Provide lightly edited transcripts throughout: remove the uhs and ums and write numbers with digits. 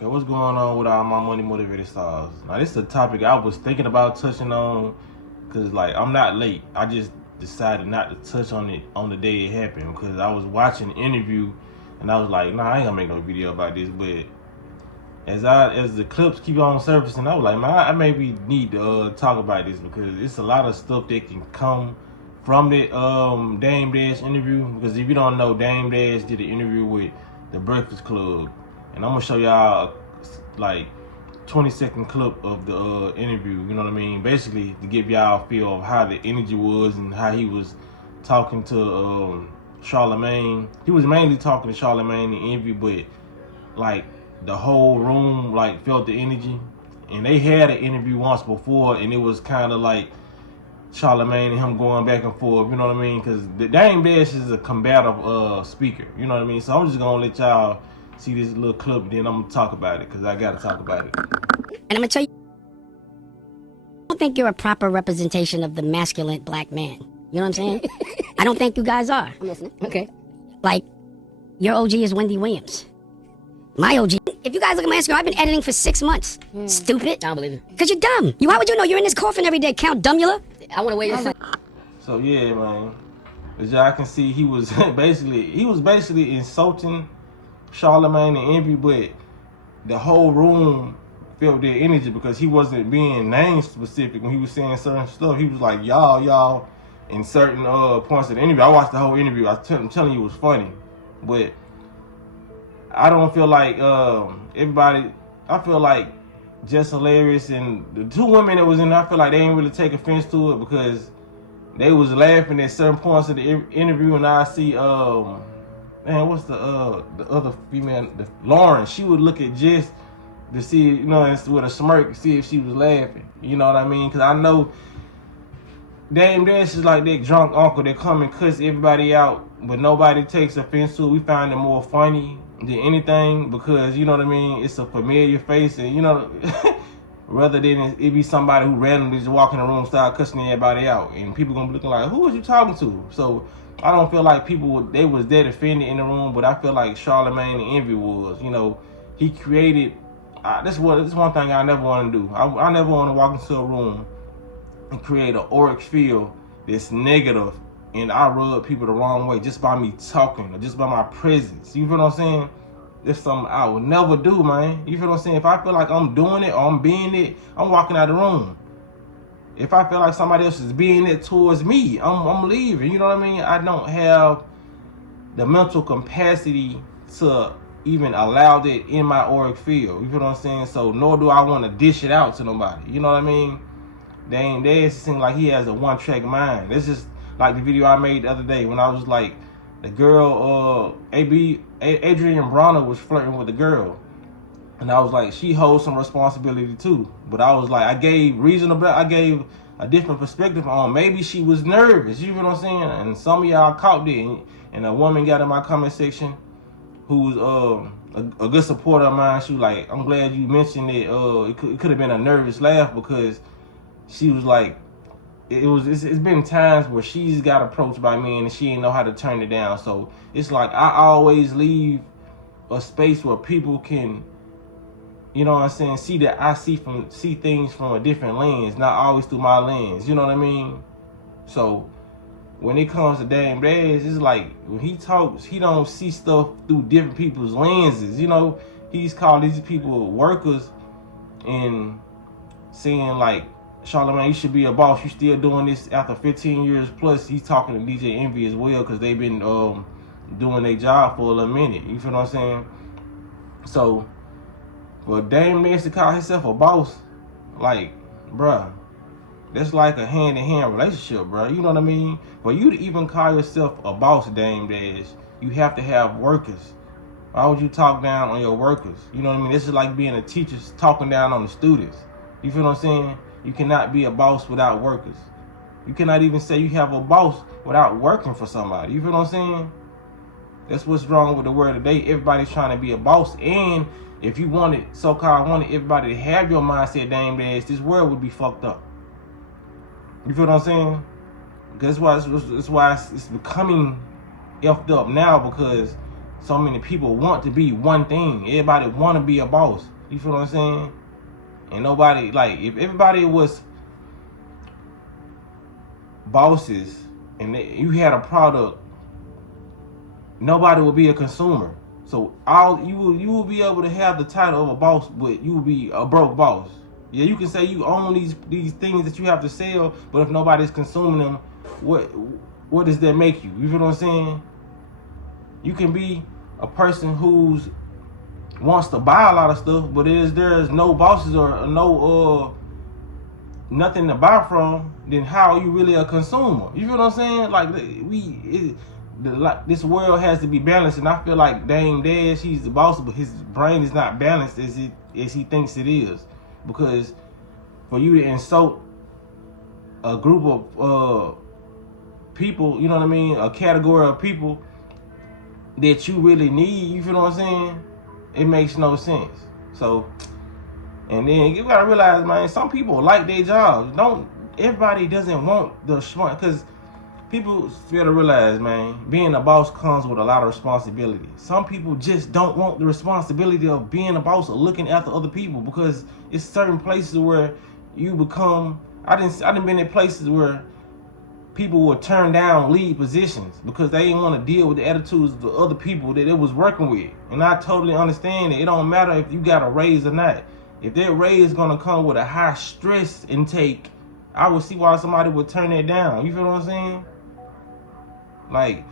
Okay, what's going on with all my money motivated stars? Now, this is a topic I was thinking about touching on, cause like I'm not late. I just decided not to touch on it on the day it happened because I was watching an interview, and I was like, nah, I ain't gonna make no video about this. But as the clips keep on surfacing, I was like, man, I maybe need to talk about this because it's a lot of stuff that can come from the Dame Dash interview. Because if you don't know, Dame Dash did an interview with the Breakfast Club, and I'm gonna show y'all like 20-second clip of the interview. You know what I mean? Basically to give y'all a feel of how the energy was and how he was talking to Charlemagne. He was mainly talking to Charlemagne in the interview, but like the whole room like felt the energy. And they had an interview once before, and it was kind of like Charlemagne and him going back and forth, you know what I mean? Because the Dame Dash is a combative speaker, you know what I mean? So I'm just gonna let y'all see this little clip, then I'm gonna talk about it because I gotta talk about it. And I'm gonna tell you, I don't think you're a proper representation of the masculine black man. You know what I'm saying? I don't think you guys are. I'm listening. Okay. Like, your OG is Wendy Williams. My OG. If you guys look at my Instagram, I've been editing for 6 months. Stupid. I don't believe it. Because you're dumb. Why would you know? You're in this coffin every day, Count Dumbula. I want to wear your son. So yeah, man, as y'all can see, he was basically insulting Charlemagne and Envy, but the whole room felt their energy because he wasn't being name specific when he was saying certain stuff. He was like y'all in certain points of the interview. I watched the whole interview. I'm telling you, it was funny, but I don't feel like everybody. I feel like Jess Hilarious and the two women that was in there, I feel like they didn't really take offense to it because they was laughing at certain points of the interview. And I see man, what's the other female, Lauren? She would look at Jess to see, you know, with a smirk, see if she was laughing. You know what I mean? Because I know Dame Dash is like that drunk uncle that come and cuss everybody out, but nobody takes offense to it. We find it more funny than anything because, you know what I mean, it's a familiar face, and you know, rather than it be somebody who randomly just walk in the room, start cussing everybody out, and people gonna be looking like, who was you talking to? So I don't feel like they was that offended in the room, but I feel like Charlemagne and Envy was. You know, he created. This is one thing I never want to do. I never want to walk into a room and create an auric field that's negative, and I rub people the wrong way just by me talking or just by my presence. You feel what I'm saying? That's something I would never do, man. You feel what I'm saying? If I feel like I'm doing it or I'm being it, I'm walking out of the room. If I feel like somebody else is being it towards me, I'm leaving. You know what I mean? I don't have the mental capacity to even allow that in my auric field. You feel what I'm saying? So nor do I want to dish it out to nobody. You know what I mean? It seems like he has a one-track mind. It's just like the video I made the other day when I was like, the girl, Adrienne Bronner was flirting with the girl. And I was like, she holds some responsibility too. But I was like, I gave a different perspective on maybe she was nervous. You know what I'm saying? And some of y'all caught that. And a woman got in my comment section who's a good supporter of mine. She was like, I'm glad you mentioned it. It could have been a nervous laugh because she was like, it's been times where she's got approached by men and she didn't know how to turn it down. So it's like I always leave a space where people can, you know what I'm saying, see things from a different lens, not always through my lens. You know what I mean? So when it comes to Dame Dash, it's like when he talks, he don't see stuff through different people's lenses. You know, he's called these people workers and saying like, Charlemagne, you should be a boss. You still doing this after 15 years plus. He's talking to DJ Envy as well because they've been doing their job for a little minute. You feel what I'm saying? So for Dame Dash to call himself a boss, like, bruh, that's like a hand-in-hand relationship, bruh. You know what I mean? For you to even call yourself a boss, Dame Dash, you have to have workers. Why would you talk down on your workers? You know what I mean? This is like being a teacher talking down on the students. You feel what I'm saying? You cannot be a boss without workers. You cannot even say you have a boss without working for somebody. You feel what I'm saying? That's what's wrong with the world today. Everybody's trying to be a boss. And if you wanted everybody to have your mindset, Dame Dash, this world would be fucked up. You feel what I'm saying? That's why it's becoming effed up now because so many people want to be one thing. Everybody want to be a boss. You feel what I'm saying? And nobody, like, if everybody was bosses and you had a product, nobody would be a consumer. So you will be able to have the title of a boss, but you will be a broke boss. Yeah, you can say you own these things that you have to sell, but if nobody's consuming them, what does that make you? You feel what I'm saying? You can be a person who's wants to buy a lot of stuff, but there's no bosses or no nothing to buy from, then how are you really a consumer? You feel what I'm saying? Like this world has to be balanced, and I feel like Dame Dash, he's the boss, but his brain is not balanced as he thinks it is. Because for you to insult a group of people, you know what I mean, a category of people that you really need, you feel what I'm saying? It makes no sense. So, and then you gotta realize, man, some people like their jobs. Everybody doesn't want the smart, because people fail to realize, man, being a boss comes with a lot of responsibility. Some people just don't want the responsibility of being a boss or looking after other people, because it's certain places where you become, I done been in places where people would turn down lead positions because they didn't want to deal with the attitudes of the other people that it was working with. And I totally understand it. It don't matter if you got a raise or not. If that raise is gonna come with a high stress intake, I would see why somebody would turn that down. You feel what I'm saying? Like,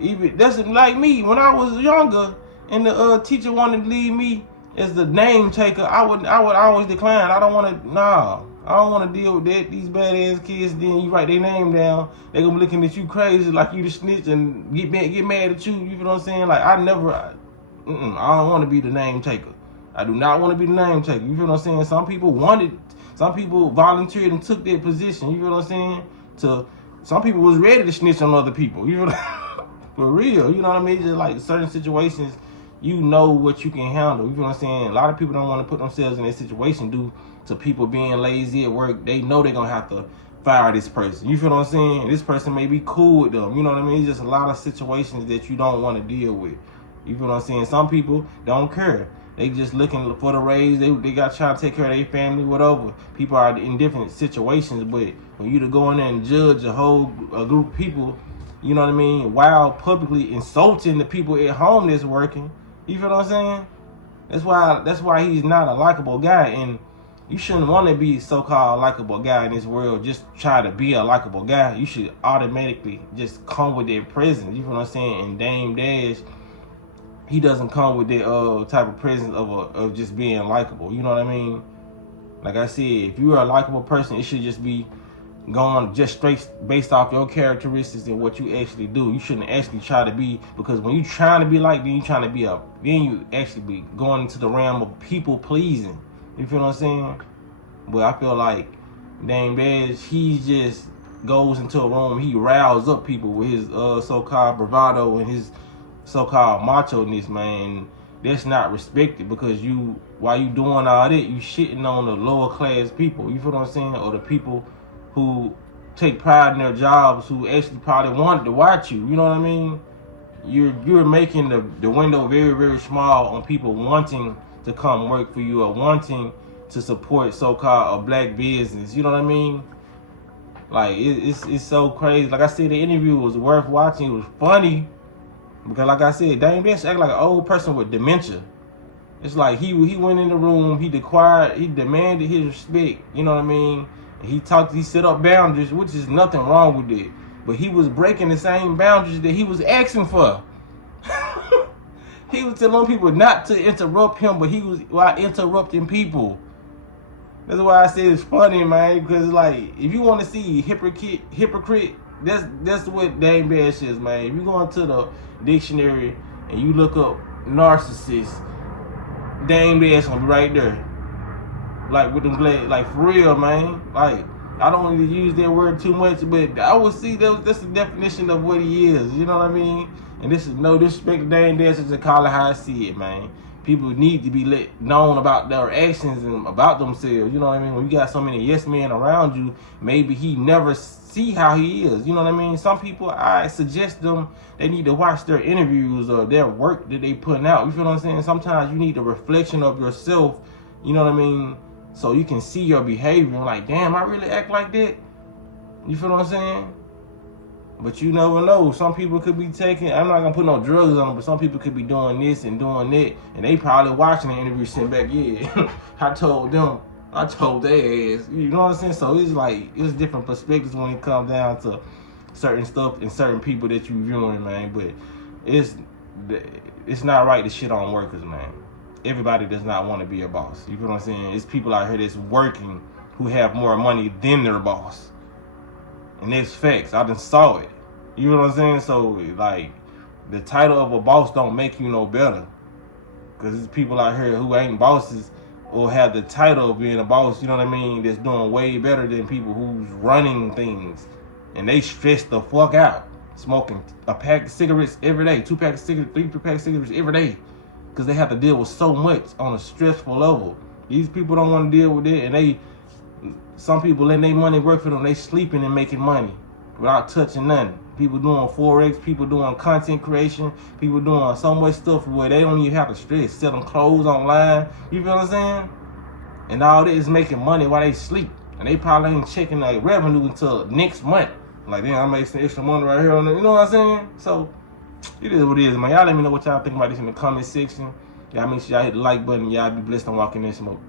even that's like me when I was younger, and the teacher wanted to leave me as the name taker. I would always decline. I don't want to. Nah, I don't want to deal with that. These badass kids. Then you write their name down, they gonna be looking at you crazy, like you the snitch, and get mad at you. You feel what I'm saying? Like I don't want to be the name taker. I do not want to be the name taker. You feel what I'm saying? Some people volunteered and took that position. You feel what I'm saying? Some people was ready to snitch on other people. You know, for real. You know what I mean? Just like certain situations, you know what you can handle. You feel what I'm saying? A lot of people don't want to put themselves in that situation due to people being lazy at work. They know they're gonna have to fire this person. You feel what I'm saying? This person may be cool with them. You know what I mean? It's just a lot of situations that you don't want to deal with. You feel what I'm saying? Some people don't care. They just looking for the raise. They got trying to take care of their family, whatever. People are in different situations, but when you to go in there and judge a group of people, you know what I mean, while publicly insulting the people at home that's working, you feel what I'm saying? That's why he's not a likable guy, and you shouldn't want to be so-called likable guy in this world. Just try to be a likable guy. You should automatically just come with that presence. You feel what I'm saying? And Dame Dash, he doesn't come with that type of presence of just being likable. You know what I mean? Like I said, if you're a likable person, it should just be going just straight based off your characteristics and what you actually do. You shouldn't actually try to be, because when you trying to be like, then you trying to be then you actually be going into the realm of people pleasing. You feel what I'm saying? But I feel like Dame Dash, he just goes into a room, he riles up people with his so-called bravado and his so-called macho-ness, man. That's not respected, because while you doing all that, you shitting on the lower class people. You feel what I'm saying? Or the people who take pride in their jobs, who actually probably wanted to watch you. You know what I mean? You're making the window very, very small on people wanting to come work for you or wanting to support so-called a black business. You know what I mean? Like it's so crazy. Like I said, the interview was worth watching. It was funny. Because like I said, Dame Dash act like an old person with dementia. It's like he went in the room, he demanded his respect, you know what I mean? And he set up boundaries, which is nothing wrong with it. But he was breaking the same boundaries that he was asking for. He was telling people not to interrupt him, but he was interrupting people. That's why I say it's funny, man, because like if you want to see hypocrite, that's what Dame Dash is, man. If you go into the dictionary and you look up narcissist, Dame Dash gonna be right there. Like with them glad, like for real, man. Like I don't want to use that word too much, but I would see that's the definition of what he is. You know what I mean? And this is no disrespect to Dame Dash, just call it how I see it, man. People need to be known about their actions and about themselves. You know what I mean? When you got so many yes men around you, maybe he never see how he is. You know what I mean? Some people, I suggest them, they need to watch their interviews or their work that they putting out. You feel what I'm saying? Sometimes you need a reflection of yourself. You know what I mean? So you can see your behavior and like, damn, I really act like that. You feel what I'm saying? But you never know. Some people could be taking, I'm not gonna put no drugs on them, but some people could be doing this and doing that, and they probably watching the interview sitting back, yeah, I told their ass. You know what I'm saying? So it's like, it's different perspectives when it comes down to certain stuff and certain people that you viewing, man. But it's not right to shit on workers, man. Everybody does not want to be a boss. You feel what I'm saying? It's people out here that's working who have more money than their boss. And that's facts. I done saw it. You know what I'm saying? So, like, the title of a boss don't make you no better. Because there's people out here who ain't bosses or have the title of being a boss, you know what I mean, that's doing way better than people who's running things. And they stress the fuck out. Smoking a pack of cigarettes every day, 2 packs of cigarettes, 3 packs of cigarettes every day. Because they have to deal with so much on a stressful level. These people don't want to deal with it, and some people letting their money work for them. They sleeping and making money without touching nothing. People doing Forex, people doing content creation, people doing so much stuff where they don't even have to stress. Selling clothes online, you feel what I'm saying? And all this is making money while they sleep. And they probably ain't checking the revenue until next month. Like, damn, I make some extra money right here on it. You know what I'm saying? So, it is what it is, man. Y'all let me know what y'all think about this in the comment section. Y'all make sure y'all hit the like button. Y'all be blessed and walking in smoke.